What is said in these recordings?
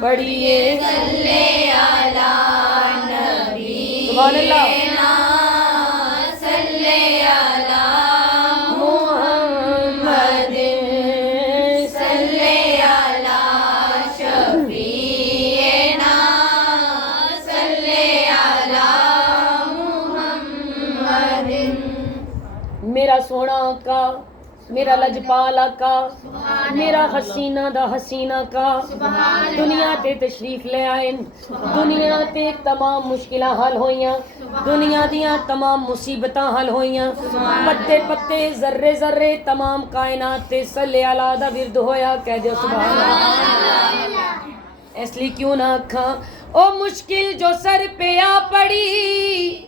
پڑھیے صلی علی نبی سبحان اللہ صلی علی محمد صلی علی شفیعنا صلی علی محمد میرا سونا آقا میرا لجپال آقا میرا حسینہ دا حسینہ کا دنیا تے تشریف لے آئے دنیا تے تمام مشکلہ حل ہوئیاں دنیا دیاں تمام مصیبتاں حل ہوئیاں پتے پتے ذرے ذرے تمام کائنات تے صلی علی دا ورد ہویا کہہ دیو سبحان اللہ اس لیے کیوں نہ آکھاں او مشکل جو سر پہ آ پڑی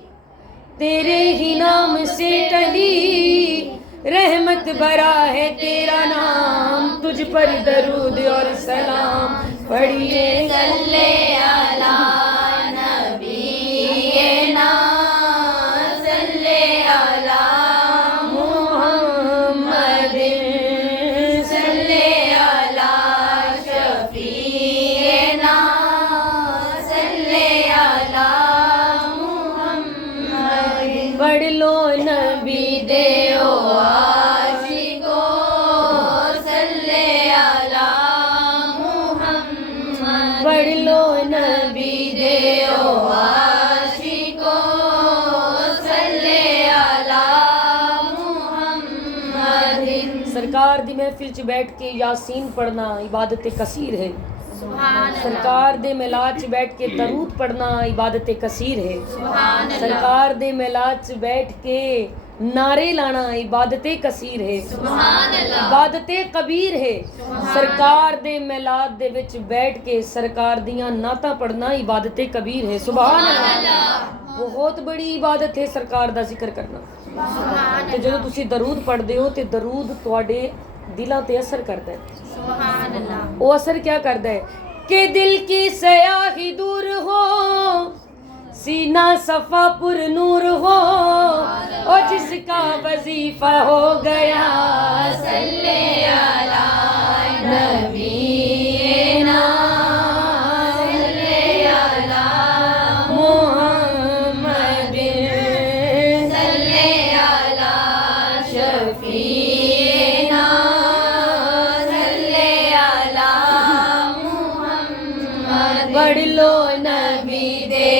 تیرے ہی نام سے ٹلی رحمت برا ہے تیرا نام تجھ پر درود اور سلام پڑھیے صلی علی نبینا صلی علی محمد صلی علی شفیعنا صلی علی محمد پڑھ لو نبی دے عاشقو صلی علی محمد پڑھ لو نبی دے عاشقو صلی علی محمد سرکار دی محفل چ بیٹھ کے یاسین پڑھنا عبادت کثیر ہے سرکار دے میلاد چ بیٹھ کے درود پڑھنا عبادت کثیر ہے سرکار دے میلاد چ بیٹھ کے نعرے لانا عبادت کثیر ہے عبادت کبیر ہے سرکار دے میلاد دے وچ بیٹھ کے سرکار دیاں نعتاں پڑھنا عبادت کبیر ہے سبحان اللہ بہت بڑی عبادت ہے سرکار دا ذکر کرنا تے جدوں تسی درود پڑھدے ہو تے درود تواڈے دلاں تے اثر کردا ہے وہ اثر کیا کردا ہے کہ دل کی سیاہی دور ہو سینہ صفا پر نور ہو اور جس کا وظیفہ ہو گیا صلی علی نبینا صلی علی محمد صلی علی شفیعنا صلی علی محمد پڑھ لو نبی دے